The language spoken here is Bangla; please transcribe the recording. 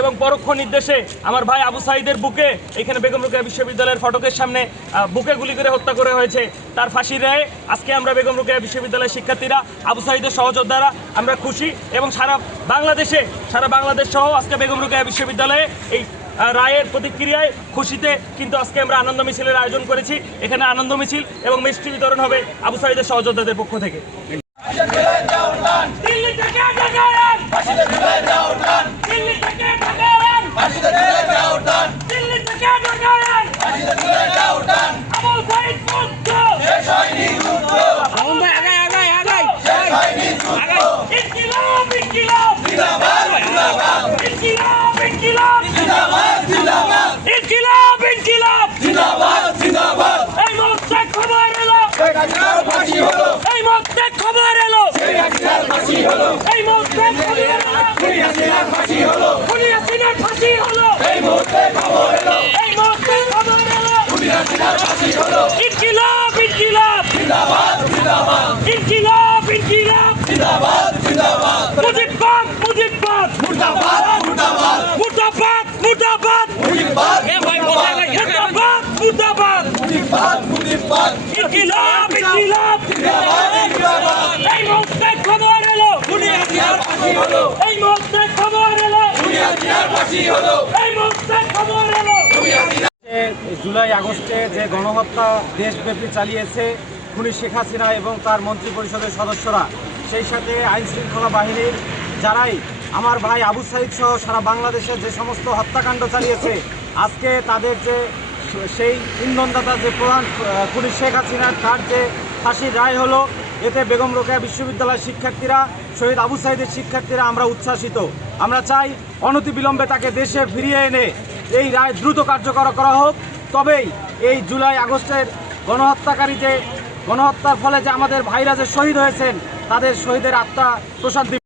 এবং পরোক্ষ নির্দেশে আমার ভাই আবু সাইদের বুকে, এখানে বেগম রোকেয়া বিশ্ববিদ্যালয়ের ফটকের সামনে বুকে গুলি করে হত্যা করা হয়েছে। তার ফাঁসির রায়ে আজকে আমরা বেগম রোকেয়া বিশ্ববিদ্যালয়ের শিক্ষার্থীরা, আবু সাইদের সহযোদ্ধারা, আমরা খুশি এবং সারা বাংলাদেশে, সারা বাংলাদেশ সহ আজকে বেগম রোকেয়া বিশ্ববিদ্যালয়ে এই রায়ের প্রতিক্রিয়ায় খুশিতে কিন্তু আজকে আমরা আনন্দ মিছিলের আয়োজন করেছি। এখানে আনন্দ মিছিল এবং মিষ্টি বিতরণ হবে আবু সাইদের সহযোদ্ধাদের পক্ষ থেকে। এই মুহূর্তে খবর এলো খুনি হাসিনার ফাঁসি হলো। এই মুহূর্তে খবর এলো। ইনকিলাব ইনকিলাব ইনকিলাব ইনকিলাব মুজিববাদ মুজিববাদ মুর্দাবাদ মুর্দাবাদ এ ভাই বলে মুর্দাবাদ মুর্দাবাদ ইনকিলাব ইনকিলাব এই মুহূর্তে খবর এলো এই মুহূর্তে খবর এলো। এই মুহূর্তে খবর এলো। যে জুলাই আগস্টে যে গণহত্যা দেশব্যাপী চালিয়েছে খুনি শেখ হাসিনা এবং তার মন্ত্রী পরিষদের সদস্যরা সেই সাথে আইন শৃঙ্খলা বাহিনীর যারাই আমার ভাই আবু সাইদ সহ সারা বাংলাদেশে যে সমস্ত হত্যাকাণ্ড চালিয়েছে আজকে তাদের যে সেই ইন্ধনদাতা যে প্রধান খুনি শেখ হাসিনার তার যে ফাঁসির রায় হলো এতে বেগম রোকেয়া বিশ্ববিদ্যালয়ের শিক্ষার্থীরা, শহীদ আবু সাইদের শিক্ষার্থীরা আমরা উচ্ছ্বাসিত। আমরা চাই অনতিবিলম্বে তাকে দেশে ফিরিয়ে এনে এই রায় দ্রুত কার্যকর করা হোক। তবেই এই জুলাই আগস্টের গণহত্যাকারী যে গণহত্যার ফলে যে আমাদের ভাইরা যে শহীদ হয়েছেন, তাদের শহীদের আত্মা প্রশান্তি